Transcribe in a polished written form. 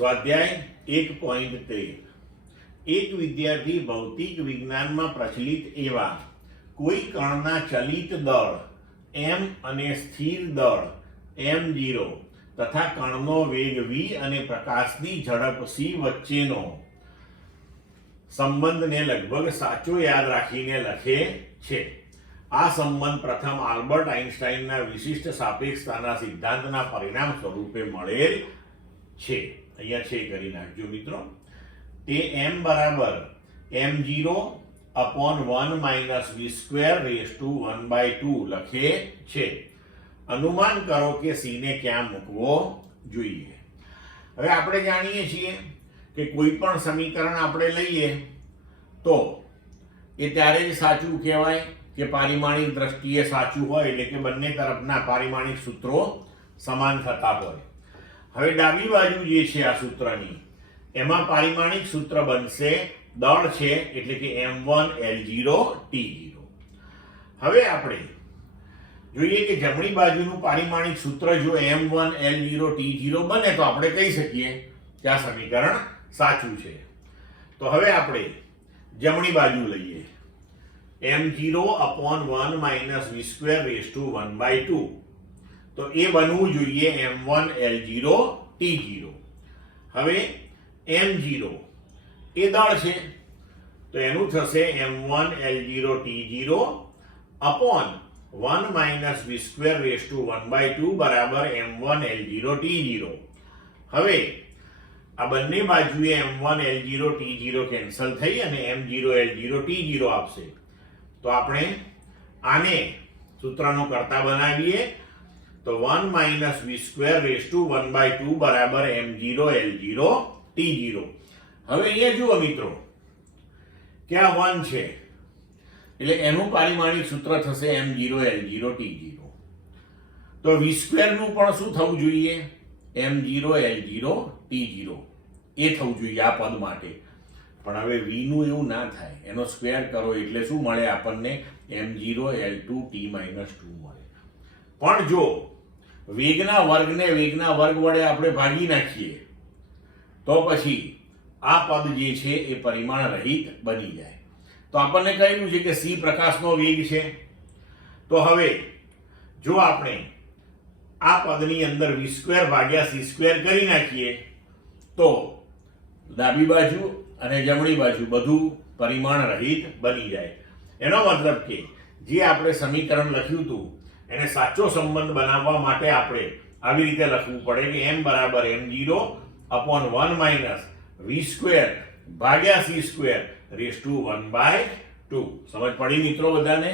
સ્વાધ્યાય 1.13 એક વિદ્યાર્થી ભૌતિક વિજ્ઞાનમાં પ્રચલિત એવા કોઈ કણના ચલિત દળ m અને સ્થિર દળ m0 તથા કણનો વેગ v અને પ્રકાશની ઝડપ c વચ્ચેનો સંબંધને લગભગ સાચો યાદ રાખીને લખે છે. આ સંબંધ પ્રથમ આલ્બર્ટ આઇન્સ્ટાઈનના વિશિષ્ટ સાપેક્ષતાના સિદ્ધાંતના પરિણામ સ્વરૂપે મળેલ છે. અહીંયા છે કરી નાખજો મિત્રો. તે m બરાબર m0 upon 1 minus v square raised to 1/2 લખે છે. અનુમાન કરો કે c ને ક્યાં મૂકવો જોઈએ. હવે આપણે જાણીએ છીએ કે કોઈ પણ સમીકરણ આપણે લઈએ તો એ ત્યારે જ સાચું કહેવાય કે પારિમાણિક દ્રષ્ટિએ સાચું હોય, એટલે કે બંને તરફના પારિમાણિક સૂત્રો સમાન થતા હોય. હવે ડાબી બાજુ જે છે આ સૂત્રની, એમાં પારિમાણિક સૂત્ર બનશે દળ છે એટલે કે m1 L0 T0. હવે આપણે જોઈએ કે જમણી બાજુનું પારિમાણિક સૂત્ર જો m1 L0 T0 બને તો આપણે કહી શકીએ કે આ સમીકરણ સાચું છે. તો હવે આપણે જમણી બાજુ લઈએ m0 upon 1 minus v square raised to 1/2. તો એ બનવું જોઈએ m1 L0 T0. હવે m0 એ દળ છે તો એનું થશે m1 L0 T0 upon 1 minus v square raised to 1/2 બરાબર m1 L0 T0. હવે આ બંને બાજુએ m1 L0 T0 કેન્સલ થઈ અને m0 L0 T0 આપશે. તો આપણે આને સૂત્રનો કરતા બનાવીએ તો 1 minus v square raised to 1/2 બરાબર m0 L0 T0. હવે અહીંયા જુઓ મિત્રો કે આ 1 છે એટલે એનું પારિમાણિક સૂત્ર થશે m0 L0 T0. તો v square નું પણ શું થવું જોઈએ? m0 L0 T0 એ થવું જોઈએ આ પદ માટે. પણ હવે v નું એવું ના થાય, એનો સ્ક્વેર કરો એટલે શું મળે આપણને? m0 L2 T-2 મળે. પણ જો વેગના વર્ગને વેગના વર્ગ વડે આપણે ભાગી નાખીએ તો પછી આ પદ જે છે એ પરિમાણ રહિત બની જાય. તો આપણને કહેલું છે કે c પ્રકાશનો વેગ છે. તો હવે જો આપણે આ પદની અંદર v સ્ક્વેર ભાગ્યા c સ્ક્વેર કરી નાખીએ તો ડાબી બાજુ અને જમણી બાજુ બધું પરિમાણ રહિત બની જાય. એનો મતલબ કે જે આપણે સમીકરણ લખ્યું હતું એને સાચો સંબંધ બનાવવા માટે આપણે આવી રીતે લખવું પડે કે m બરાબર m0 upon 1 minus v square ભાગ્યા c square raised to 1/2. સમજ પડી મિત્રો બધાને?